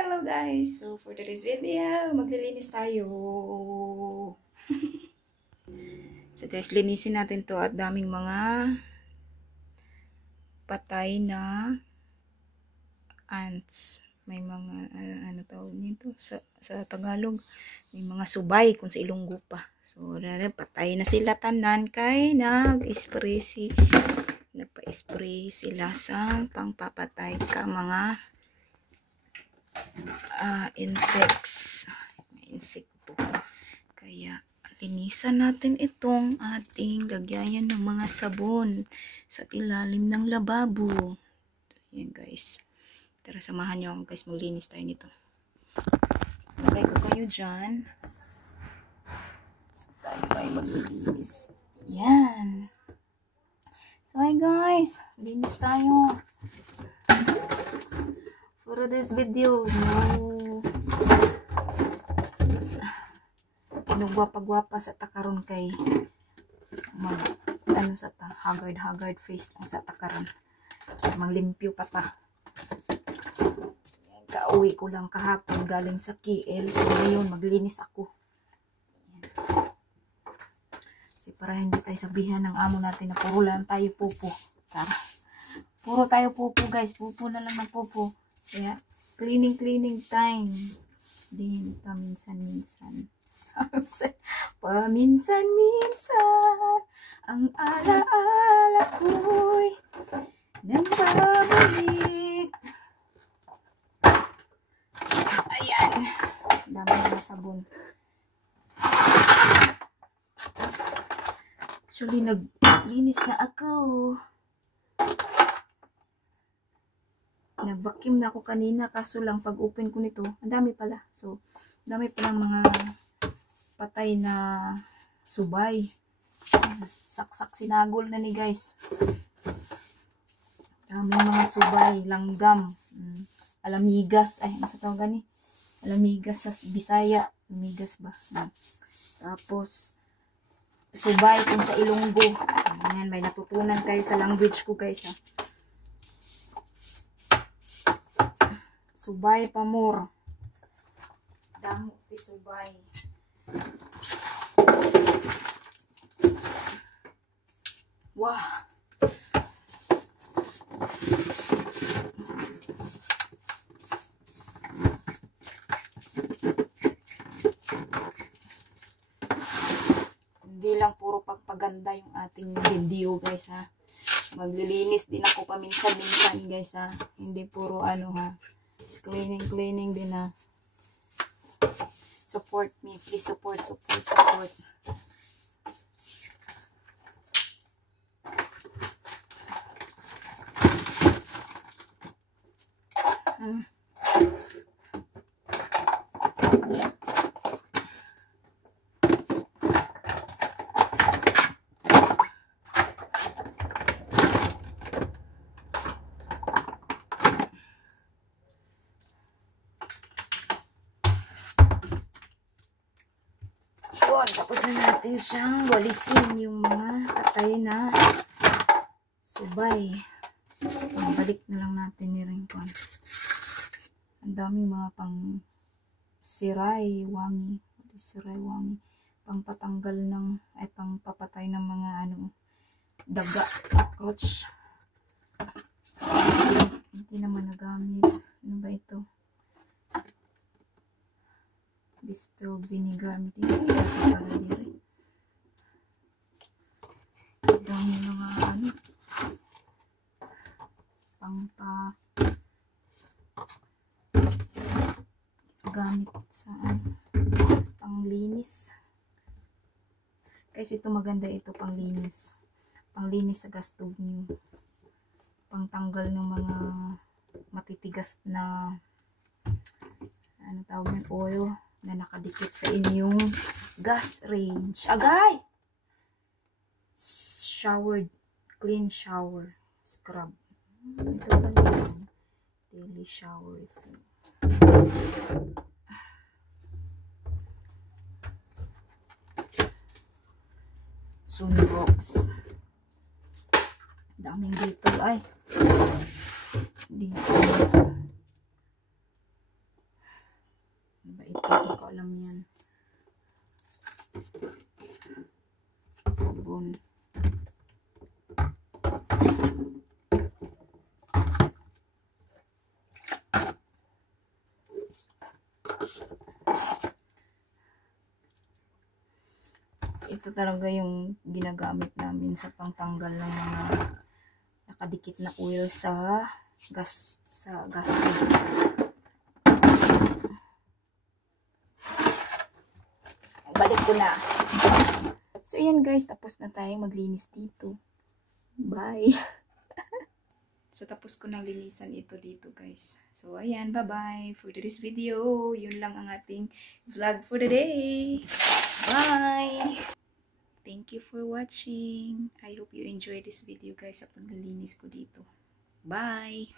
Hello guys! So for today's video, maglilinis tayo. So guys, linisin natin to at daming mga patay na ants. May mga, ano tawag nito sa Tagalog? May mga subay kung sa Ilonggo pa. So, patay na sila tanan kay nagpa-spray sila sa pangpapatay ka mga insekto. Kaya linisan natin itong ating lagyayan ng mga sabon sa ilalim ng lababo. Ayan guys. Tara, samahan nyo ako guys, maglinis tayo nito. Lagay ko kayo dyan. So tayo ay maglinis. Yan. So hi guys, linis tayo. For this video, pinugwapa-gwapa sa takaron kay haggard face ang sa takaron. Manglimpyo pa ta. Kauwi ko lang kahapon galing sa KL, so ngayon maglinis ako. Kasi para hindi tayo sabihan ng amo natin na puro lang tayo pupo. Tara. Puro tayo pupo guys, pupo na lang ng pupo. Kaya cleaning time din paminsan-minsan. Paminsan-minsan ang alaala ko'y nagbabalik. Ayan, dami na sabon. Actually, naglinis na ako. Nag-vacuum na ako kanina, kaso lang pag open ko nito, ang dami pala. So, dami palang mga patay na subay. Saksak sinagol na ni guys. Dami mga subay, langgam, alamigas, ay, ano sa tawag gani? Alamigas sa Bisaya, alamigas ba? Tapos, subay kung sa Ilonggo. Ayan, may natutunan kayo sa language ko guys, ha. Subay pamor. Damo ti subay. Wah. Hindi lang puro pagpaganda yung ating video guys, ha. Maglilinis din ako paminsan-minsan guys, ha. Hindi puro ano, ha. Cleaning din, ha. Support me, please, support. Tapos na natin siyang walisin yung mga patay na subay. Balik na lang natin ni Rincon. Ang daming mga pang siray wangi, pang patanggal ng, ay pang papatay ng mga ano, daga, cockroach. Hindi naman nagamit. Ano ba ito? Distilled vinegar. Hindi pala diri. Dami mga ano, gamit sa panglinis. Kasi ito maganda, ito panglinis sa gas stove niyo, pangtanggal ng mga matitigas na ano tawag ng oil na nakadikit sa inyong gas range. Agay! Clean shower scrub. Ito pala yun. Daily shower refill. Sunbox. Daming dito ay. Dito. Ba ito? Hindi ko alam yan. Sabon. Ito talaga yung ginagamit namin sa pangtanggal ng mga nakadikit na oil sa gas tank. Balik ko na. So ayan guys, tapos na tayong maglinis dito. Bye. So tapos ko nang linisan ito dito guys. So ayan, bye-bye for today's video. Yun lang ang ating vlog for the day. Bye! Thank you for watching. I hope you enjoy this video guys sa paglilinis ko dito. Bye!